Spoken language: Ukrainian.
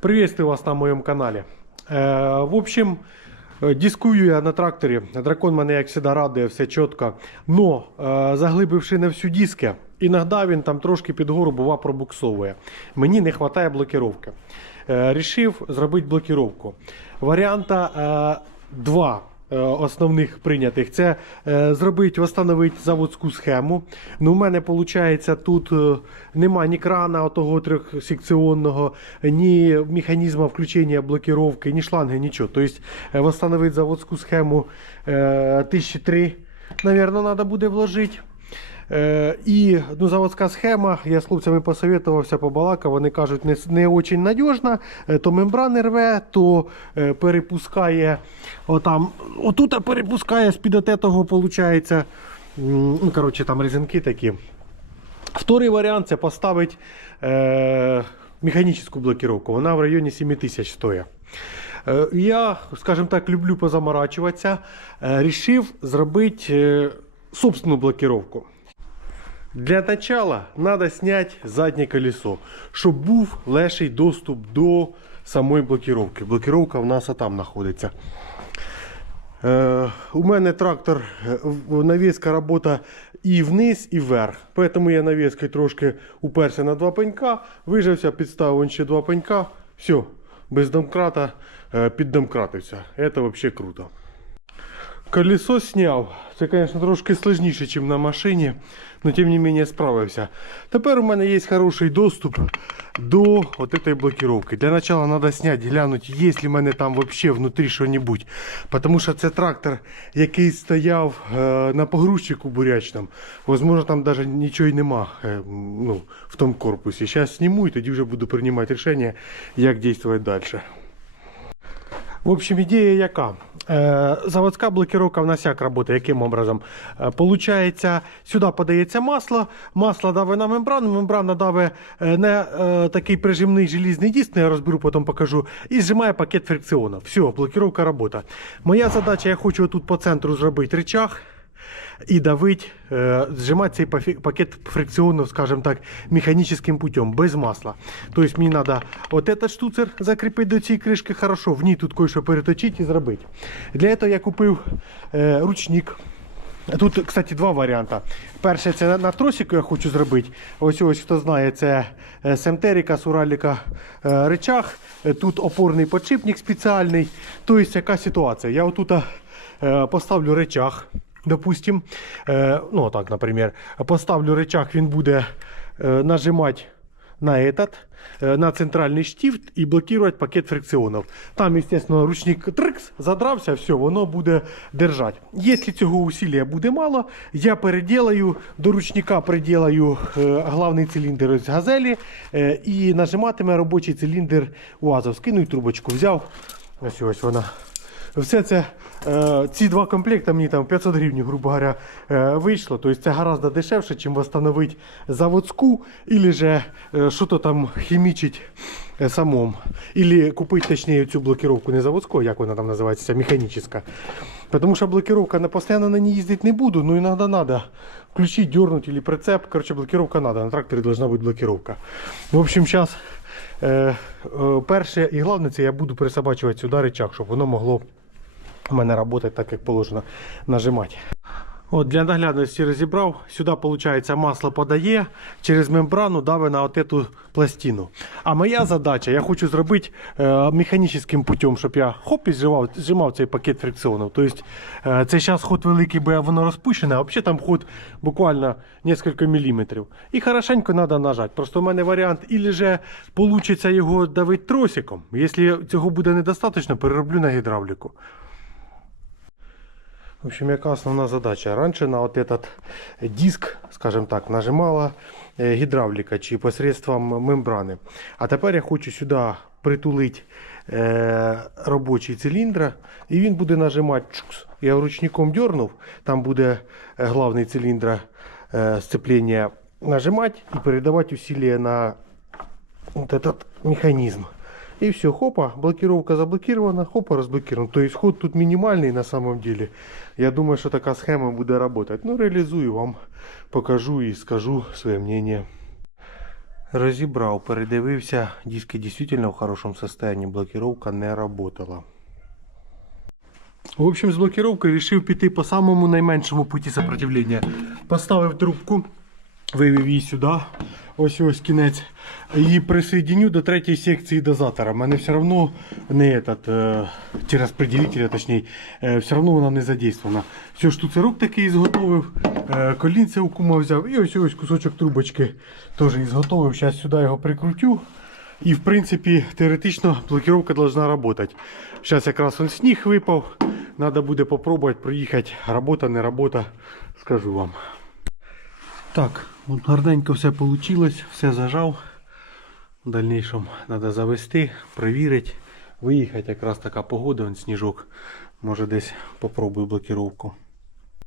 Приветствую вас на моем канале. Э, В общем, э, дискую я на тракторі. Дракон мене, як завжди, радує, все чітко. Но, е, заглибивши не всю диски, іноді він там трошки під гору бува пробуксовує. Мені не вистачає блокировки. Е, Рішив зробити блокировку. Варіанта е, два е, основних прийнятих це е, зробити, встановити заводську схему. Ну, у мене виходить, тут е, нема ні крана отого трьохсекціонного, ні механізму включення блокировки, ні шланги, нічого. Тобто е, встановити заводську схему е, тисячі три, мабуть, треба буде вложити. Е, і ну, заводська схема, я з хлопцями посоветувався, побалакав, вони кажуть, не, не дуже надіжна, е, то мембрани рве, то е, перепускає отам, отут перепускає з-під отетого, виходить, ну, коротше, там резинки такі. Вторий варіант це поставити е, механічну блокировку. Вона в районі 7 тисяч стоїть. Е, я, скажімо так, люблю позаморачуватися. Е, рішив зробити е, собственну блокировку. Для начала надо снять заднє колесо, щоб був легший доступ до самої блокировки. Блокировка в нас там знаходиться. Е, у мене трактор, навіска робота і вниз, і вверх. Поэтому я навіскою трошки уперся на два пенька, вижався, підставив ще два пенька. Все, без домкрата е, піддомкратився. Це взагалі круто. Колесо сняв. Це, звісно, трошки складніше, ніж на машині, але тим не менше справився. Тепер у мене є хороший доступ до от блокировки. Для начала треба зняти, глянути, є ли в мене там вообще внутрі що-небудь. Тому що це трактор, який стояв е, на погрузчику бурячному. Возможно, там навіть нічого й нема е, ну, в тому корпусі. Зараз зніму і тоді вже буду приймати рішення, як діяти далі. В общем, ідея яка? Е, заводська блокировка в нас як працює, яким образом? Е, получається, сюди подається масло, масло давить на мембрану, мембрана давить не е, такий прижимний желізний диск, я розберу, потім покажу, і зжимає пакет фрикціону. Все, блокировка робота. Моя задача, я хочу тут по центру зробити рычаг і давить, е, зжимати цей пакет фрикціону, скажімо так, механічним путем, без масла. Тобто мені треба от этот штуцер закріпити до цієї кришки хорошо, в ній тут кое-що переточити і зробити. Для цього я купив е, ручник. Тут, кстати, два варіанти. Перше, це на- тросику я хочу зробити. Ось ось хто знає, це е, Семтеріка, Сураліка е, речах. Тут опорний подшипник спеціальний. Тобто, яка ситуація? Я отут е, поставлю речах, допустим. Е, ну, так, наприклад, поставлю речах, він буде е, нажимати на этот, э, на центральный штифт и блокировать пакет фрикціонів. Там, естественно, ручник трикс, задрався, все, воно буде держати. Якщо цього усилия буде мало, я переделаю, до ручника приделаю е, главний циліндр з газелі е, і нажиматиме робочий циліндр УАЗов. Скину і трубочку взяв. Ось ось вона. Все це, е, ці два комплекти мені там 500 гривень, грубо говоря, е, вийшло. Тобто це гораздо дешевше, ніж встановити заводську, або же е, що то там хімічить самому. Или купити, точніше, цю блокировку не заводську, як вона там називається, механічна. Тому що блокировка, на постійно на ній їздити не буду, но іноді треба включити, дернути, или прицеп. Короче, блокировка надо. На тракторі должна бути блокировка. В общем, зараз перше і головне, це я буду присобачувати сюди рычаг, щоб воно могло у мене працювати так, як положено, нажимати. От Для наглядності розібрав. Сюди, виходить, масло подає через мембрану дави на эту пластину. А моя задача, я хочу зробити е, механічним путем, щоб я хоп і зжимав, зжимав цей пакет фрикціонів. Тобто е, це зараз ход великий, бо воно розпущене, а взагалі там ход буквально кілька міліметрів. І хорошенько треба нажати. Просто в мене варіант, і же вийде його давити тросиком. Якщо цього буде недостатньо, перероблю на гідравліку. В общем, яка основна задача? Раньше на вот этот диск, скажем так, нажимала е, гідравліка чи посредством мембрани. А тепер я хочу сюди притулити е, робочий циліндр, і він буде нажимати. чукс. Я ручником дернув, там буде е, главний циліндр е, сцеплення нажимати і передавати усилия на вот этот механизм. И все, хопа, блокировка заблокирована, хопа, разблокирована. То есть ход тут минимальный на самом деле. Я думаю, что такая схема будет работать. Ну, реализую вам, покажу и скажу свое мнение. Розібрав, передивився, диски дійсно в хорошому стані, блокировка не работала. В общем, з блокировкою вирішив піти по самому найменшому путі сопротивлення. Поставив трубку, Вивів її сюди. Ось ось кінець. І присоединю до третьої секції дозатора. У мене все одно не этот, е, ті розпределителя, точніше, все одно вона не задействована. Все, штуцерок такий зготовив, е, колінце у кума взяв і ось ось кусочок трубочки теж ізготовив. Зараз сюди його прикрутю. І в принципі, теоретично блокировка должна работать. Зараз якраз он сніг випав. Надо буде попробувати проїхати. Робота, не робота, скажу вам. Так, от гарненько все вийшло, все зажав. В дальнейшем треба завести, перевірити, виїхати. Якраз така погода, он сніжок. Може десь попробую блокировку.